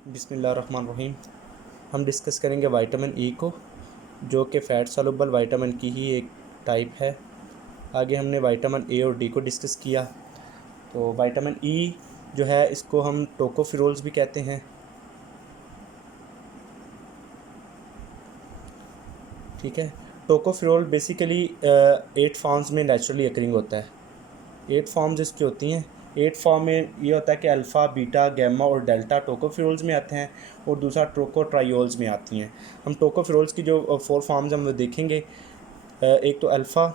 बिस्मिल्लाहिर्रहमानिर्रहीम। हम डिस्कस करेंगे विटामिन ई को, जो कि फ़ैट सॉल्युबल विटामिन की ही एक टाइप है। आगे हमने विटामिन ए और डी को डिस्कस किया। तो विटामिन ई जो है इसको हम टोकोफेरोल्स भी कहते हैं। ठीक है, टोकोफेरोल बेसिकली 8 फॉर्म्स में नेचुरली अकरिंग होता है। 8 फॉर्म्स इसकी होती हैं। 8 फॉर्म में ये होता है कि अल्फ़ा, बीटा, गैमा और डेल्टा टोकोफेरोल्स में आते हैं और दूसरा टोकोट्रायोल्स में आती हैं। हम टोकोफेरोल्स की जो 4 फॉर्म्स हम वो देखेंगे। एक तो अल्फ़ा,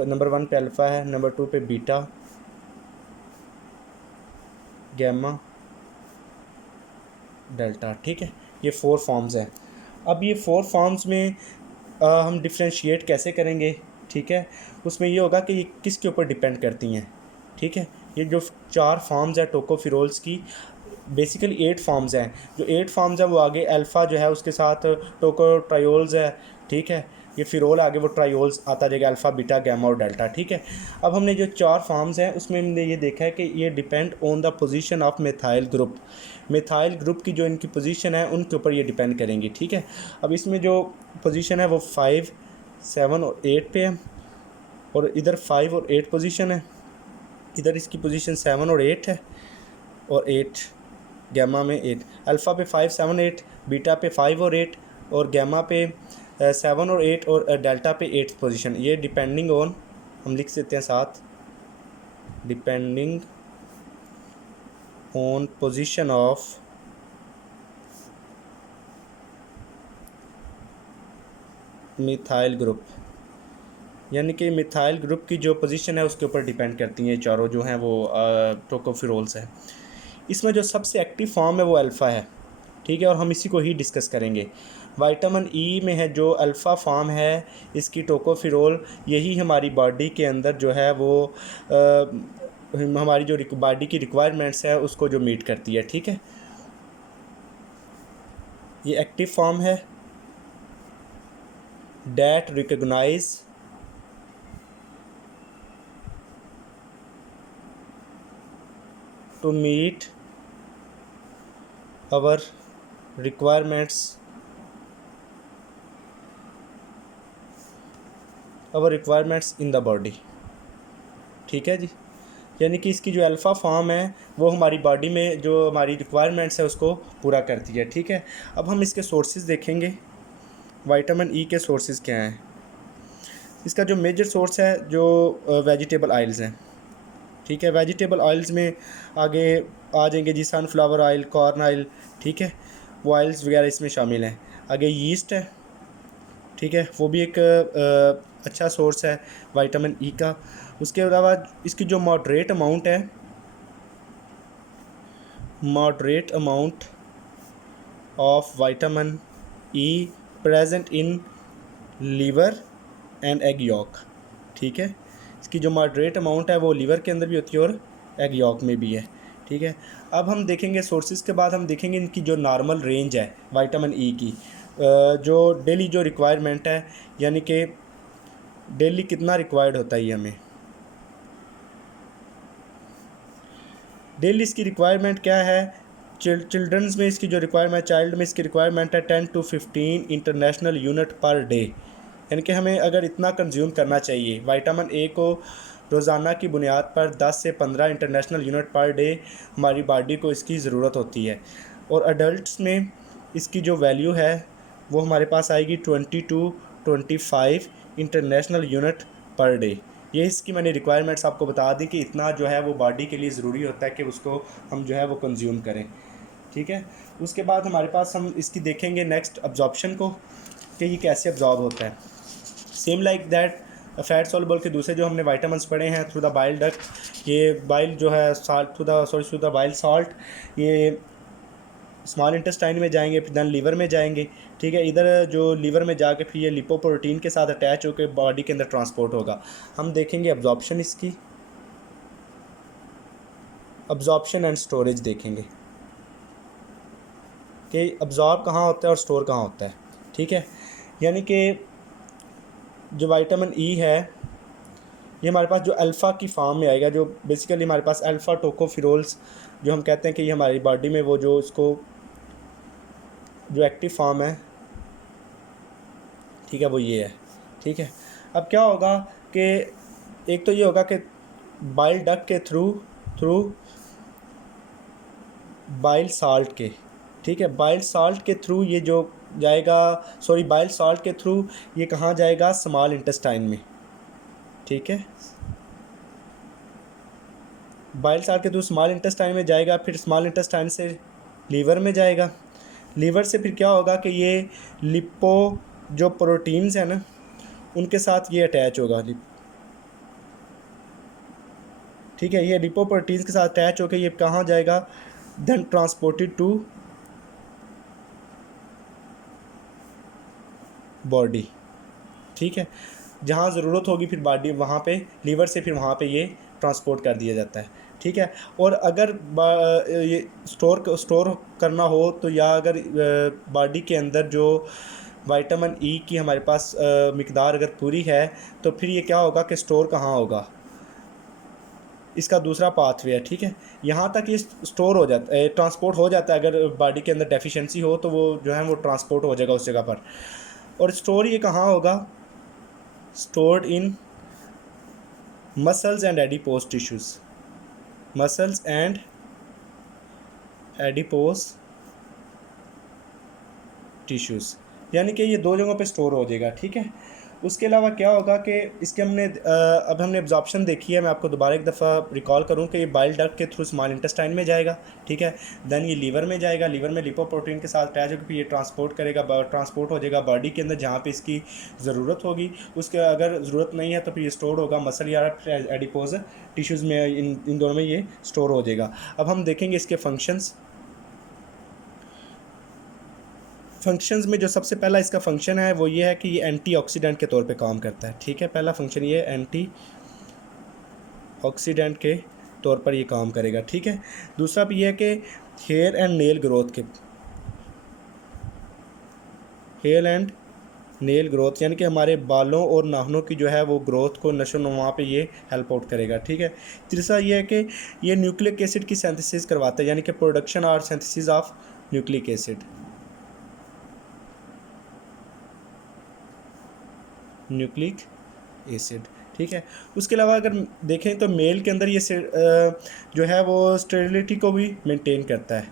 नंबर 1 पे अल्फ़ा है, नंबर 2 पे बीटा, गैमा, डेल्टा। ठीक है, ये 4 फॉर्म्स हैं। अब ये 4 फॉर्म्स में हम डिफ्रेंशिएट कैसे करेंगे? ठीक है, उसमें ये होगा कि ये किसके ऊपर डिपेंड करती हैं। ठीक है, ये जो 4 फॉर्म्स हैं टोकोफेरोल्स की, बेसिकली 8 फॉर्म्स हैं। जो 8 फॉर्म्स हैं वो आगे अल्फ़ा जो है उसके साथ टोकोट्रायोल्स है। ठीक है, ये फिरोल आगे वो ट्रायोल्स आता जाएगा, अल्फ़ा, बीटा, गैमा और डेल्टा। ठीक है, अब हमने जो 4 फॉर्म्स हैं उसमें हमने ये देखा है कि ये depend on the position of methyl group. Methyl group की जो इनकी पोजीशन है उनके ऊपर ये डिपेंड करेंगी। ठीक है, अब इसमें जो पोजीशन है वो 5, 7 और 8 पे है, और इधर 5 और 8 पोजीशन है। इधर इसकी पोजीशन 7 और 8 है, और 8 गैमा में 8, अल्फ़ा पे 5, 7, 8, बीटा पे 5 और 8, और गैमा पे 7 और 8, और डेल्टा पे 8 पोजीशन। ये डिपेंडिंग ऑन, हम लिख सकते हैं साथ, depending on position of methyl group, यानी कि मिथाइल ग्रुप की जो पोजीशन है उसके ऊपर डिपेंड करती हैं। चारों जो हैं वो टोकोफेरोल्स हैं। इसमें जो सबसे एक्टिव फॉर्म है वो अल्फ़ा है। ठीक है, और हम इसी को ही डिस्कस करेंगे। विटामिन ई में है जो अल्फ़ा फॉर्म है इसकी टोकोफेरोल, यही हमारी बॉडी के अंदर जो है वो हमारी जो बॉडी की रिक्वायरमेंट्स है उसको जो मीट करती है। ठीक है, ये एक्टिव फॉर्म है that recognise to meet our requirements in the body. ठीक है जी, यानी कि इसकी जो अल्फ़ा फॉर्म है वो हमारी बॉडी में जो हमारी रिक्वायरमेंट्स है उसको पूरा करती है। ठीक है, अब हम इसके सोर्सेज देखेंगे। विटामिन ई के सोर्सेज क्या हैं? इसका जो मेजर सोर्स है जो वेजिटेबल ऑयल्स हैं। ठीक है, वेजिटेबल ऑयल्स में आगे आ जाएंगे जी सनफ्लावर ऑयल, कॉर्न ऑयल। ठीक है, वो ऑयल्स वगैरह इसमें शामिल हैं। आगे यीस्ट है। ठीक है, वो भी एक अच्छा सोर्स है विटामिन ई का। उसके अलावा इसकी जो moderate amount of vitamin E present in liver and egg yolk. ठीक है, इसकी जो मॉडरेट अमाउंट है वो लीवर के अंदर भी होती है और एग यॉक में भी है। ठीक है, अब हम देखेंगे सोर्सेज के बाद हम देखेंगे इनकी जो नॉर्मल रेंज है विटामिन ई की, जो डेली जो रिक्वायरमेंट है, यानी कि डेली कितना रिक्वायर्ड होता है ये हमें। डेली इसकी रिक्वायरमेंट क्या है? चिल्ड्रंस में इसकी जो रिक्वायरमेंट, चाइल्ड में इसकी रिक्वायरमेंट है 10 to 15 international unit per day. यानी कि हमें अगर इतना कंज्यूम करना चाहिए विटामिन ए को रोज़ाना की बुनियाद पर 10 से 15 इंटरनेशनल यूनिट पर डे हमारी बॉडी को इसकी ज़रूरत होती है। और अडल्ट्स में इसकी जो वैल्यू है वो हमारे पास आएगी 20 to 25 international unit per day. ये इसकी मैंने रिक्वायरमेंट्स आपको बता दी कि इतना जो है वो बॉडी के लिए ज़रूरी होता है कि उसको हम जो है वो कंज्यूम करें। ठीक है, उसके बाद हमारे पास हम इसकी देखेंगे नेक्स्ट अब्जॉर्प्शन को, कि ये कैसे अब्जॉर्ब होता है। Same like that fat soluble के दूसरे जो हमने विटामिन्स पढ़े हैं थ्रू द बाइल डक्ट, ये बाइल जो है salt through the bile salt, ये स्मॉल इंटेस्टाइन में जाएंगे, फिर देन लीवर में जाएंगे। ठीक है, इधर जो लीवर में जाके फिर ये लिपोप्रोटीन के साथ अटैच होकर बॉडी के अंदर ट्रांसपोर्ट होगा। हम देखेंगे अब्जॉर्प्शन, इसकी अब्जॉर्प्शन एंड स्टोरेज देखेंगे कि अब्जॉर्ब कहाँ होता है और स्टोर कहाँ होता है। ठीक है, यानी कि जो विटामिन ई है ये हमारे पास जो अल्फ़ा की फॉर्म में आएगा, जो बेसिकली हमारे पास अल्फ़ा टोकोफेरोल्स जो हम कहते हैं कि ये हमारी बॉडी में वो जो इसको जो एक्टिव फॉर्म है, ठीक है, वो ये है। ठीक है, अब क्या होगा कि एक तो ये होगा कि बाइल डक्ट के थ्रू बाइल साल्ट के, ठीक है, बाइल साल्ट के थ्रू ये जो जाएगा, सॉरी बाइल साल्ट के थ्रू ये कहाँ जाएगा, स्मॉल इंटेस्टाइन में। ठीक है, बाइल साल्ट के थ्रू स्मॉल इंटेस्टाइन में जाएगा, फिर स्मॉल इंटेस्टाइन से लीवर में जाएगा, लीवर से फिर क्या होगा कि ये लिपो जो प्रोटीन्स हैं ना उनके साथ ये अटैच होगा। ठीक है, ये लिपोप्रोटीन्स के साथ अटैच होकर ये कहाँ जाएगा, देन ट्रांसपोर्टेड टू बॉडी। ठीक है, जहाँ ज़रूरत होगी फिर बॉडी वहाँ पे लीवर से फिर वहाँ पे ये ट्रांसपोर्ट कर दिया जाता है। ठीक है, और अगर ये स्टोर करना हो तो या अगर बॉडी के अंदर जो विटामिन ई की हमारे पास मिकदार अगर पूरी है तो फिर ये क्या होगा कि स्टोर कहाँ होगा, इसका दूसरा पाथवे है। ठीक है, यहाँ तक ये स्टोर हो जाता है, ट्रांसपोर्ट हो जाता है। अगर बॉडी के अंदर डेफिशिएंसी हो तो वो जो है वो ट्रांसपोर्ट हो जाएगा उस जगह पर। और स्टोर ये कहाँ होगा, stored in muscles and adipose tissues, muscles and adipose tissues, यानी कि ये दो जगहों पे स्टोर हो जाएगा। ठीक है, उसके अलावा क्या होगा कि इसके अब हमने एब्जॉर्प्शन देखी है। मैं आपको दोबारा एक दफ़ा रिकॉल करूं कि ये बाइल डक्ट के थ्रू स्मॉल इंटेस्टाइन में जाएगा। ठीक है, देन ये लीवर में जाएगा, लीवर में लिपोप्रोटीन के साथ अटैच होकर फिर ये ट्रांसपोर्ट हो जाएगा बॉडी के अंदर जहाँ पे इसकी ज़रूरत होगी। उसके अगर ज़रूरत नहीं है तो फिर ये स्टोर होगा मसल या एडिपोज टिश्यूज़ में, इन दोनों में ये स्टोर हो जाएगा। अब हम देखेंगे इसके फंक्शंस में जो सबसे पहला इसका फंक्शन है वो ये है कि ये एंटीऑक्सीडेंट के तौर पे काम करता है। ठीक है, पहला फंक्शन ये एंटीऑक्सीडेंट के तौर पर ये काम करेगा। ठीक है, दूसरा भी ये है कि हेयर एंड नेल ग्रोथ यानी कि हमारे बालों और नाखूनों की जो है वो ग्रोथ को नशो नुमा पे ये हेल्प आउट करेगा। ठीक है, तीसरा ये है कि ये न्यूक्लिक एसिड की सिंथेसिस करवाता है, यानी कि प्रोडक्शन और सिंथेसिस ऑफ न्यूक्लिक एसिड। ठीक है, उसके अलावा अगर देखें तो मेल के अंदर ये जो है वो स्टेरिलिटी को भी मेंटेन करता है,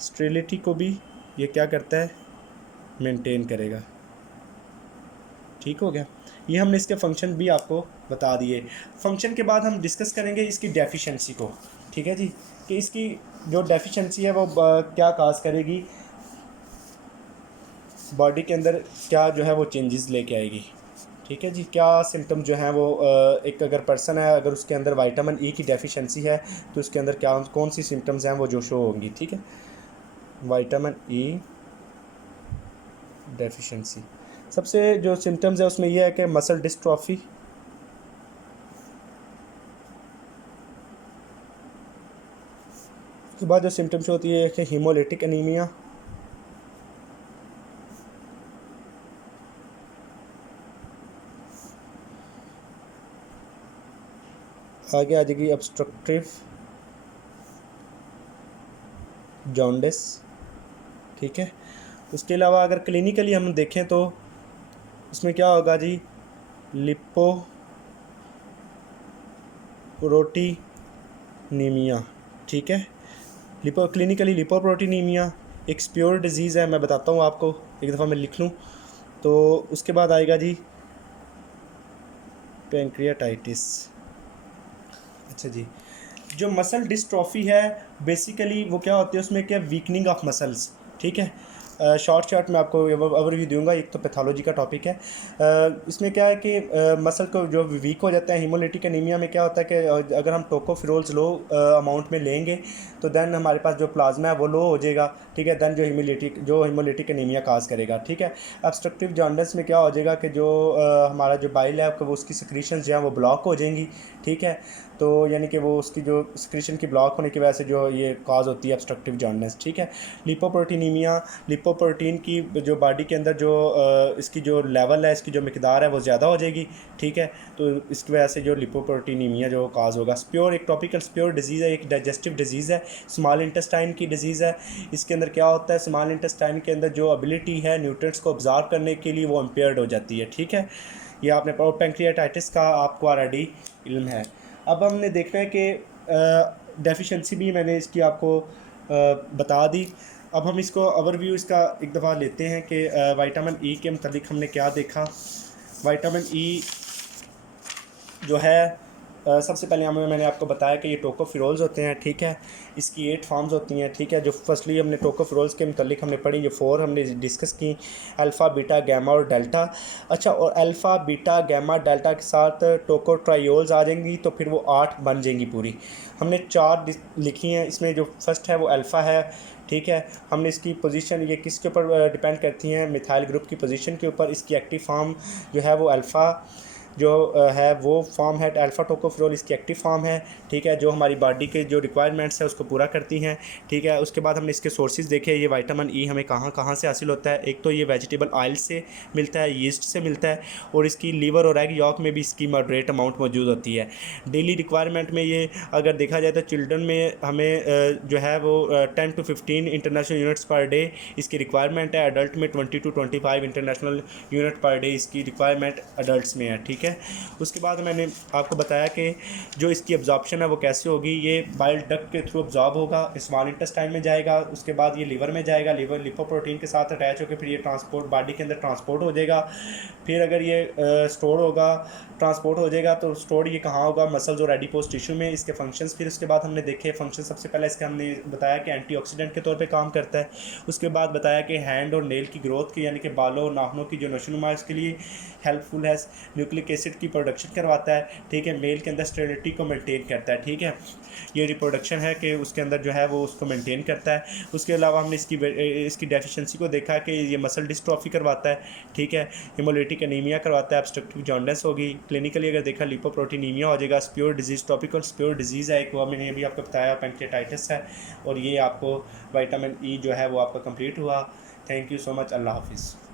स्टेरिलिटी को भी ये क्या करता है, मेंटेन करेगा। ठीक हो गया, ये हमने इसके फंक्शन भी आपको बता दिए। फंक्शन के बाद हम डिस्कस करेंगे इसकी डेफिशिएंसी को। ठीक है जी, कि इसकी जो डेफिशिएंसी है वो क्या काज करेगी बॉडी के अंदर, क्या जो है वो चेंजेस लेके आएगी। ठीक है जी, क्या सिम्टम जो हैं वो एक अगर पर्सन है अगर उसके अंदर विटामिन ई की डेफिशिएंसी है तो उसके अंदर क्या कौन सी सिम्टम्स हैं वो जो शो होंगी। ठीक है, विटामिन ई डेफिशिएंसी सबसे जो सिम्टम्स है उसमें यह है कि मसल डिस्ट्रॉफी, उसके बाद जो सिम्टम्स होती है कि हीमोलिटिक एनीमिया, आगे आ जाएगी ऑब्स्ट्रक्टिव जॉन्डिस। ठीक है, उसके अलावा अगर क्लिनिकली हम देखें तो उसमें क्या होगा जी, लिपोप्रोटीनीमिया। ठीक है, क्लिनिकली लिपोप्रोटीनीमिया एक स्प्योर डिजीज़ है, मैं बताता हूँ आपको, एक दफ़ा मैं लिख लूँ तो उसके बाद आएगा जी पैंक्रियाटाइटिस। अच्छा जी, जो मसल डिस्ट्रॉफी है बेसिकली वो क्या होती है, उसमें क्या वीकनिंग ऑफ मसल्स। ठीक है, शॉर्ट मैं आपको ओवरव्यू दूंगा, एक तो पैथोलॉजी का टॉपिक है। इसमें क्या है कि मसल को जो वीक हो जाता है, हीमोलिटिक एनीमिया में क्या होता है कि अगर हम टोकोफेरोल्स लो अमाउंट में लेंगे तो देन हमारे पास जो प्लाज्मा है वो लो हो जाएगा। ठीक है, देन जो हीमोलिटिक एनीमिया काज करेगा। ठीक है, ऑब्स्ट्रक्टिव जॉन्डिस में क्या हो जाएगा कि जो हमारा जो बाइल है वो उसकी सिक्रीशंस जो है वो ब्लॉक हो जाएंगी। ठीक है, तो यानी कि वो उसकी जो सिक्रीशन की ब्लॉक होने की वजह से जो ये कॉज होती है ऑब्स्ट्रक्टिव जॉन्डिस, ठीक है। लिपोप्रोटीनीमिया, लिपोप्रोटीन की जो बॉडी के अंदर जो इसकी जो लेवल है, इसकी जो मिकदार है वो ज़्यादा हो जाएगी, ठीक है। तो इसकी वजह से जो लिपोप्रोटीनीमिया जो काज होगा। स्प्योर एक टॉपिकल स्प्योर डिजीज़ है, एक डाइजेस्टिव डिजीज़ है, स्मॉल इंटेस्टाइन की डिजीज़ है। इसके अंदर क्या होता है, स्मॉल इंटेस्टाइन के अंदर जो एबिलिटी है न्यूट्रिएंट्स को ऑब्जॉर्व करने के लिए वो इम्पेयर्ड हो जाती है, ठीक है। ये आपने पैंक्रियाटाइटिस का आपको ऑलरेडी इल्म है। अब हमने देखना है कि डेफिशिएंसी भी मैंने इसकी आपको बता दी। अब हम इसको ओवरव्यू इसका एक दफ़ा लेते हैं कि विटामिन ई के मतलब हमने क्या देखा। विटामिन ई जो है सबसे पहले मैंने आपको बताया कि ये टोकोफिरोल्स होते हैं, ठीक है। इसकी 8 फॉर्म्स होती हैं, ठीक है। जो फर्स्टली हमने टोकोफिरोल्स के मतलब हमने पढ़ी, जो 4 हमने डिस्कस की, अल्फ़ा, बीटा, गामा और डेल्टा। अच्छा, और अल्फ़ा, बीटा, गामा, डेल्टा के साथ टोकोट्रायोल्स आ जाएंगी तो फिर वो 8 बन जाएंगी पूरी। हमने 4 लिखी हैं, इसमें जो फर्स्ट है वो अल्फ़ा है, ठीक है। हमने इसकी पोजीशन ये किसके ऊपर डिपेंड करती हैं, मिथाइल ग्रुप की पोजीशन के ऊपर। इसकी एक्टिव फॉर्म जो है वो अल्फ़ा जो है वो फॉर्म है, अल्फ़ा टोकोफिरोल इसकी एक्टिव फॉर्म है, ठीक है, जो हमारी बॉडी के जो रिक्वायरमेंट्स है उसको पूरा करती हैं, ठीक है। उसके बाद हमने इसके सोर्सेज देखे, ये विटामिन ई हमें कहाँ कहाँ से हासिल होता है। एक तो ये वेजिटेबल ऑयल से मिलता है, यीस्ट से मिलता है, और इसकी लीवर और एग यॉक में भी इसकी मॉडरेट अमाउंट मौजूद होती है। डेली रिक्वायरमेंट में ये अगर देखा जाए तो चिल्ड्रन में हमें जो है वो 10 to 15 international units per day इसकी रिक्वायरमेंट है। अडल्ट में 20 to 25 international unit per day इसकी रिक्वायरमेंट अडल्ट में है, ठीक है। उसके बाद मैंने आपको बताया कि जो इसकी अब्जॉर्प्शन है वो कैसे होगी। ये बाइल डक्ट के थ्रू अब्जॉर्ब होगा, स्मॉल इंटेस्टाइन में जाएगा, उसके बाद ये लीवर में जाएगा, लीवर लिपोप्रोटीन के साथ अटैच होकर फिर ये ट्रांसपोर्ट बॉडी के अंदर ट्रांसपोर्ट हो जाएगा। फिर अगर ये स्टोर होगा, ट्रांसपोर्ट हो जाएगा, तो स्टोर ये कहाँ होगा, मसल्स और एडिपोज टिश्यू में। इसके फंक्शंस फिर उसके बाद हमने देखे फंक्शन। सबसे पहले इसके हमने बताया कि एंटीऑक्सीडेंट के तौर पे काम करता है। उसके बाद बताया कि हैंड और नेल की ग्रोथ की, यानी कि बालों और नाखूनों की जो नशोनुमा इसके लिए हेल्पफुल है। न्यूक्लिक एसिड की प्रोडक्शन करवाता है, ठीक है। मेल के अंदर स्टेरिलिटी को मेंटेन करता है, ठीक है। ये रिप्रोडक्शन है कि उसके अंदर जो है वो उसको मेंटेन करता है। उसके अलावा हमने इसकी डेफिशिएंसी को देखा कि ये मसल डिस्ट्रॉफी करवाता है, ठीक है। हिमोलिटिक एनीमिया करवाता है, ऑब्स्ट्रक्टिव जॉन्डिस होगी। क्लिनिकली अगर देखा लिपोप्रोटीनीमिया हो जाएगा। स्प्योर डिजीज़, टॉपिकल स्प्योर डिजीज़ है एक, वो मैंने अभी आपको बताया पैंक्रियाटाइटिस है। और ये आपको विटामिन ई जो है वो आपका कंप्लीट हुआ। थैंक यू सो मच, अल्लाह हाफिज़।